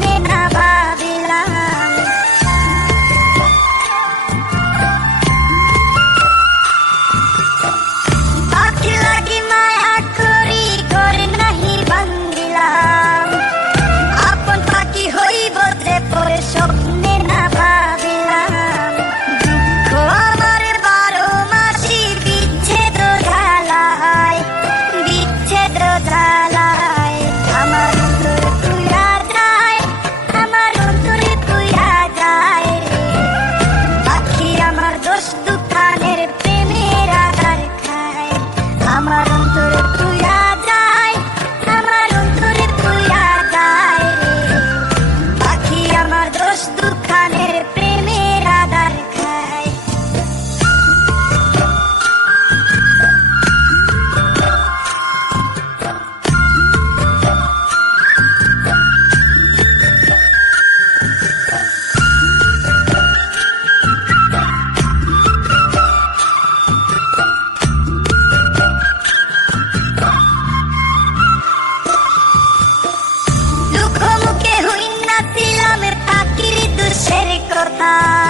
Mera do cantar.